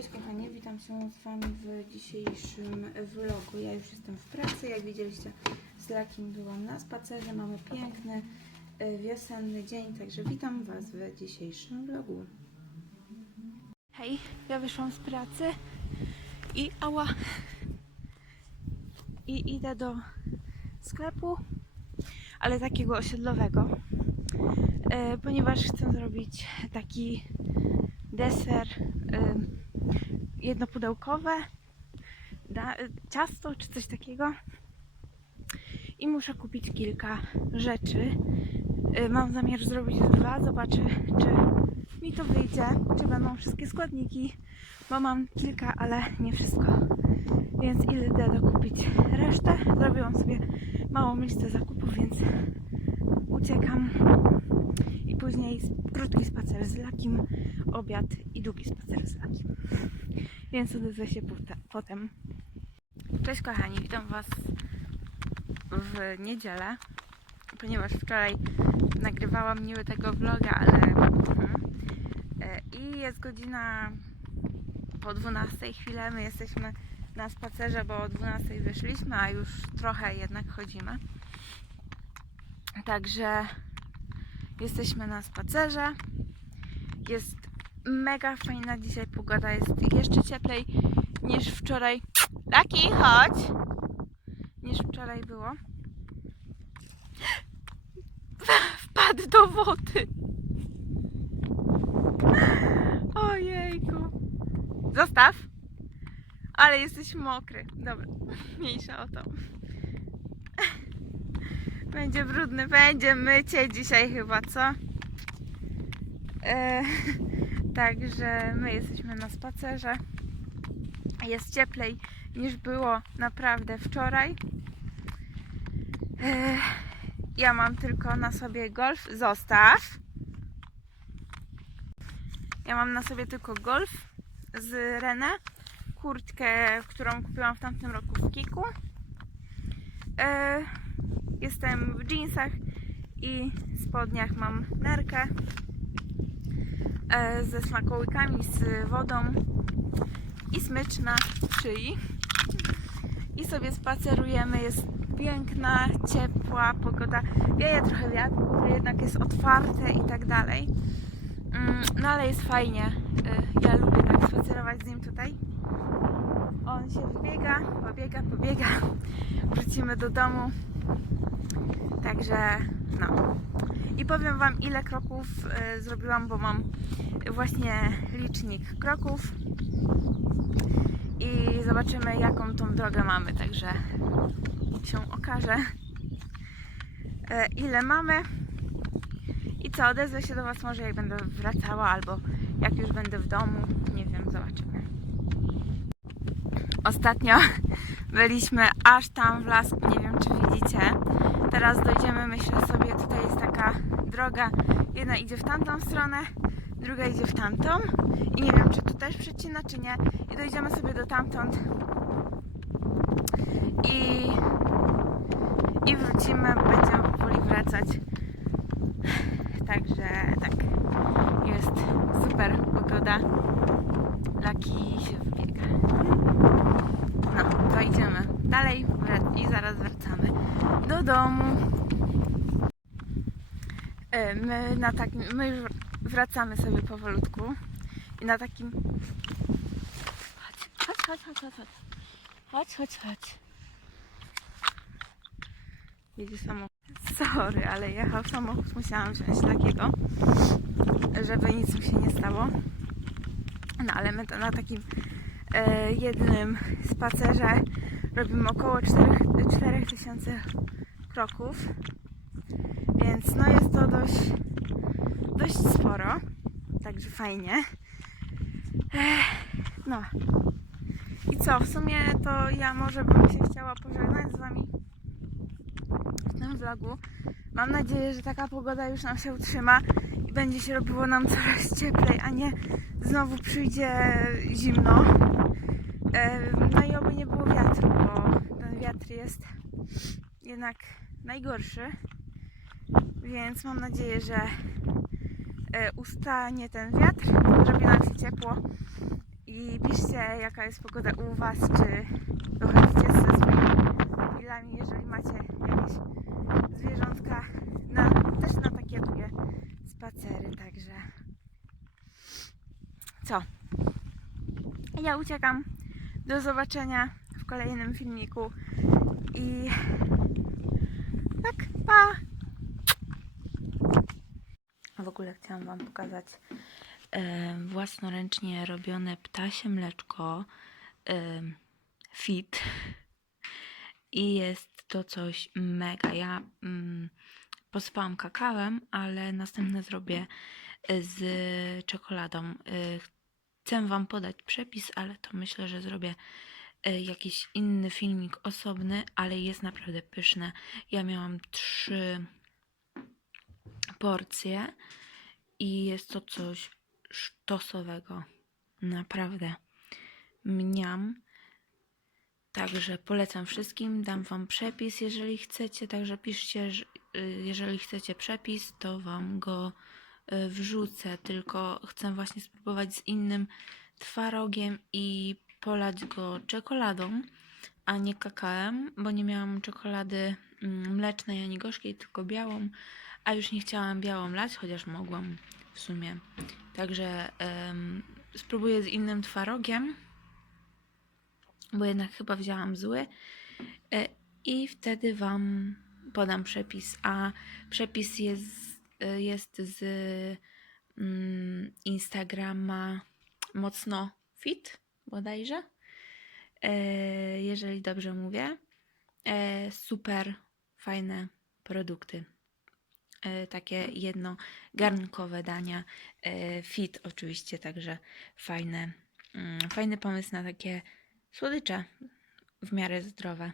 Cześć kochani, witam się z Wami w dzisiejszym vlogu. Ja już jestem w pracy, jak widzieliście z Lakim byłam na spacerze. Mamy piękny e, wiosenny dzień, także witam Was w dzisiejszym vlogu. Hej, ja wyszłam z pracy i ała i idę do sklepu, ale takiego osiedlowego, e, ponieważ chcę zrobić taki deser ym, jednopudełkowe, da, ciasto czy coś takiego. I muszę kupić kilka rzeczy. Y, Mam zamiar zrobić dwa, zobaczę czy mi to wyjdzie, czy będą wszystkie składniki, bo mam kilka, ale nie wszystko. Więc idę dokupić resztę. Zrobiłam sobie małą listę zakupów, więc uciekam. Później krótki spacer z Lakim, obiad i długi spacer z Lakim. Więc odezwę się potem. Cześć kochani, witam Was w niedzielę, ponieważ wczoraj nagrywałam niby tego vloga, ale... Mhm. E, I jest godzina po 12 chwilę, my jesteśmy na spacerze, bo o 12 wyszliśmy, a już trochę jednak chodzimy. Także Jesteśmy na spacerze. Jest mega fajna dzisiaj pogoda. Jest jeszcze cieplej niż wczoraj. Laki, chodź! Niż wczoraj było. Wpadł do wody. Ojejku. Zostaw. Ale jesteś mokry. Dobra, mniejsza o to. Będzie brudny, będzie mycie dzisiaj chyba, co? E, także my jesteśmy na spacerze. Jest cieplej niż było naprawdę wczoraj. E, ja mam tylko na sobie golf. Zostaw. Ja mam na sobie tylko golf z Renę. Kurtkę, którą kupiłam w tamtym roku w Kiku. E, Jestem w jeansach i spodniach mam nerkę e, ze smakołykami, z wodą i smycz na szyi. I sobie spacerujemy, jest piękna, ciepła pogoda. Wieje trochę wiatr, jednak jest otwarte i tak dalej. Mm, No ale jest fajnie. E, Ja lubię tak spacerować z nim tutaj. On się wybiega, pobiega, pobiega. Wrócimy do domu. Także no. I powiem Wam ile kroków y, zrobiłam, bo mam właśnie licznik kroków. I zobaczymy jaką tą drogę mamy, także się okaże y, ile mamy. I co, odezwę się do Was może jak będę wracała albo jak już będę w domu. Nie wiem, zobaczymy. Ostatnio byliśmy aż tam w las, nie wiem czy widzicie. Teraz dojdziemy, myślę sobie, tutaj jest taka droga, jedna idzie w tamtą stronę, druga idzie w tamtą i nie wiem czy tu też przecina czy nie i dojdziemy sobie do tamtąd i, i wrócimy, będziemy powoli wracać. Także tak, jest super pogoda, Laki się wybiega. No, to idziemy dalej i zaraz wracamy do domu. E, My, na takim, my już wracamy sobie powolutku i na takim. Chodź, chodź, chodź, chodź, chodź. Chodź, chodź, chodź. Jedzie samochód. Sorry, ale jechał samochód, musiałam wziąć takiego, żeby nic mi się nie stało. No ale my to na takim e, jednym spacerze robimy około 4000 kroków. Więc no jest to dość, dość sporo. Także fajnie. No. I co, w sumie to ja może bym się chciała pożegnać z Wami w tym vlogu. Mam nadzieję, że taka pogoda już nam się utrzyma i będzie się robiło nam coraz cieplej, a nie znowu przyjdzie zimno. No i oby nie było wiatru, bo ten wiatr jest jednak najgorszy. Więc mam nadzieję, że e, ustanie ten wiatr, zrobi nam się ciepło I piszcie, jaka jest pogoda u Was, czy wychodzicie ze swoimi chwilami, jeżeli macie jakieś zwierzątka, na, też na takie długie spacery, także co? Ja uciekam. Do zobaczenia w kolejnym filmiku i tak, pa! W ogóle chciałam Wam pokazać e, własnoręcznie robione ptasie mleczko e, fit i jest to coś mega. Ja mm, posypałam kakałem, ale następne zrobię e, z czekoladą. Chcę Wam podać przepis, ale to myślę, że zrobię e, jakiś inny filmik osobny, ale jest naprawdę pyszne. Ja miałam trzy porcje i jest to coś sztosowego. Naprawdę. Mniam. Także polecam wszystkim, dam Wam przepis, jeżeli chcecie, także piszcie, y, jeżeli chcecie przepis, to Wam go wrzucę, tylko chcę właśnie spróbować z innym twarogiem i polać go czekoladą, a nie kakałem, bo nie miałam czekolady mm, mlecznej ani gorzkiej, tylko białą, a już nie chciałam białą lać, chociaż mogłam w sumie. Także em, spróbuję z innym twarogiem, bo jednak chyba wzięłam zły e, i wtedy Wam podam przepis, a przepis jest, jest z mm, Instagrama mocno fit bodajże, e, jeżeli dobrze mówię. E, super fajne produkty. E, takie jedno garnkowe dania. Fit oczywiście, także fajne, mm, fajny pomysł na takie słodycze w miarę zdrowe.